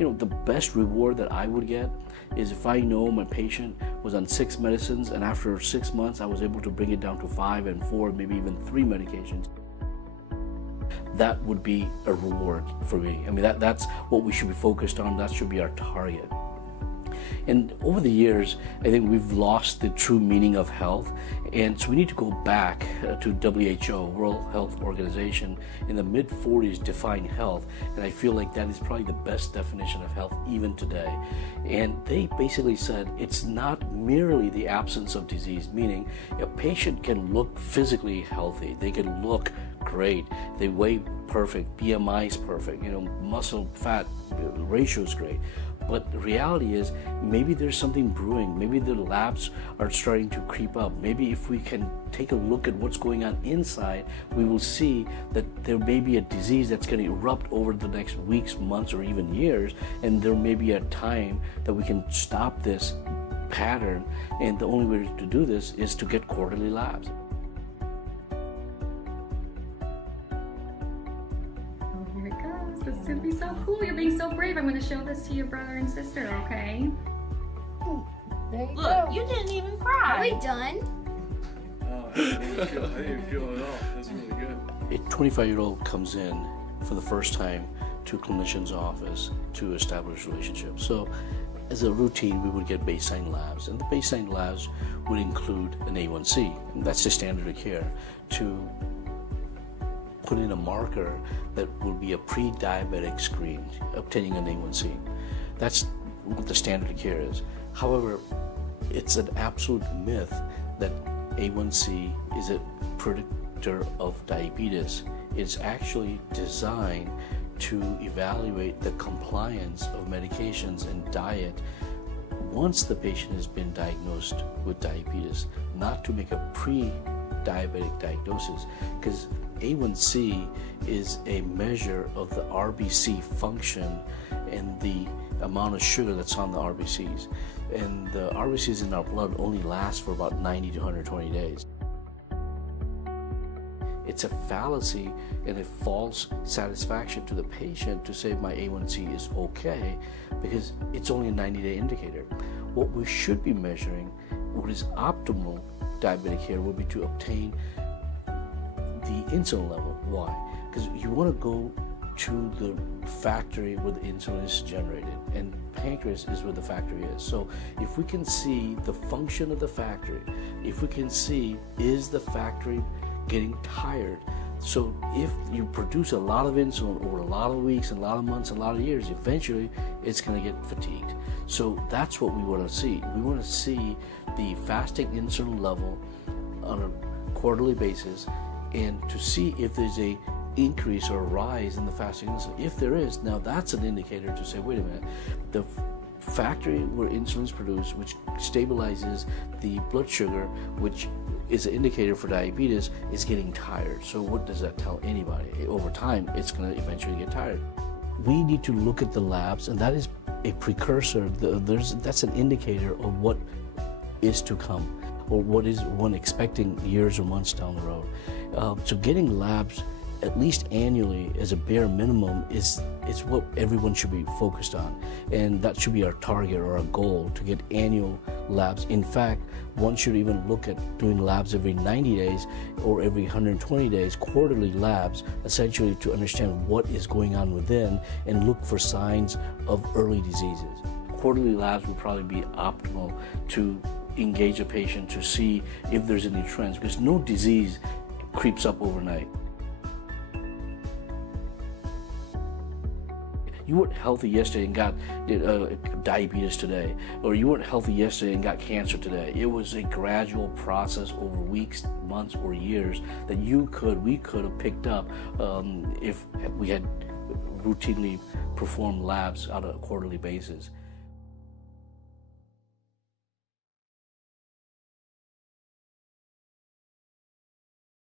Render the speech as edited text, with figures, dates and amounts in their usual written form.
The best reward that I would get is if I know my patient was on 6 medicines and after 6 months I was able to bring it down to 5 and 4, maybe even 3 medications. That would be a reward for me. I mean, that's what we should be focused on. That should be our target. And over the years, I think we've lost the true meaning of health. And so we need to go back to WHO, World Health Organization, in the mid-40s defined health. And I feel like that is probably the best definition of health even today. And they basically said it's not merely the absence of disease, meaning a patient can look physically healthy. They can look great. They weigh perfect. BMI is perfect. Muscle fat ratio is great. But the reality is, maybe there's something brewing. Maybe the labs are starting to creep up. Maybe if we can take a look at what's going on inside, we will see that there may be a disease that's going to erupt over the next weeks, months, or even years. And there may be a time that we can stop this pattern. And the only way to do this is to get quarterly labs. This is going to be so cool. You're being so brave. I'm going to show this to your brother and sister, okay? There you Look, go. you didn't even cry. Are we done? I didn't feel it at all. That's really good. A 25-year-old comes in for the first time to a clinician's office to establish relationships. So as a routine, we would get baseline labs, and the baseline labs would include an A1C, and that's the standard of care, to put in a marker that will be a pre-diabetic screen, obtaining an A1C. That's what the standard of care is. However, it's an absolute myth that A1C is a predictor of diabetes. It's actually designed to evaluate the compliance of medications and diet once the patient has been diagnosed with diabetes, not to make a pre-diabetic diagnosis, because A1C is a measure of the RBC function and the amount of sugar that's on the RBCs. And the RBCs in our blood only last for about 90 to 120 days. It's a fallacy and a false satisfaction to the patient to say my A1C is okay, because it's only a 90-day indicator. What we should be measuring, what is optimal diabetic care, would be to obtain the insulin level. Why? Because you want to go to the factory where the insulin is generated, and pancreas is where the factory is. So if we can see the function of the factory, if we can see, is the factory getting tired? So if you produce a lot of insulin over a lot of weeks and a lot of months and a lot of years, eventually it's going to get fatigued. So that's what we want to see. We want to see the fasting insulin level on a quarterly basis, and to see if there's a increase or a rise in the fasting insulin. If there is, now that's an indicator to say, wait a minute, the factory where insulin is produced, which stabilizes the blood sugar, which is an indicator for diabetes, is getting tired. So what does that tell anybody? Over time, it's going to eventually get tired. We need to look at the labs, and that is a precursor. That's an indicator of what is to come, or what is one expecting years or months down the road. So getting labs at least annually as a bare minimum is what everyone should be focused on, and that should be our target or our goal, to get annual labs. In fact, one should even look at doing labs every 90 days or every 120 days, quarterly labs, essentially to understand what is going on within and look for signs of early diseases. Quarterly labs would probably be optimal to engage a patient to see if there's any trends, because no disease creeps up overnight. You weren't healthy yesterday and got diabetes today, or you weren't healthy yesterday and got cancer today. It was a gradual process over weeks, months, or years that we could have picked up if we had routinely performed labs on a quarterly basis.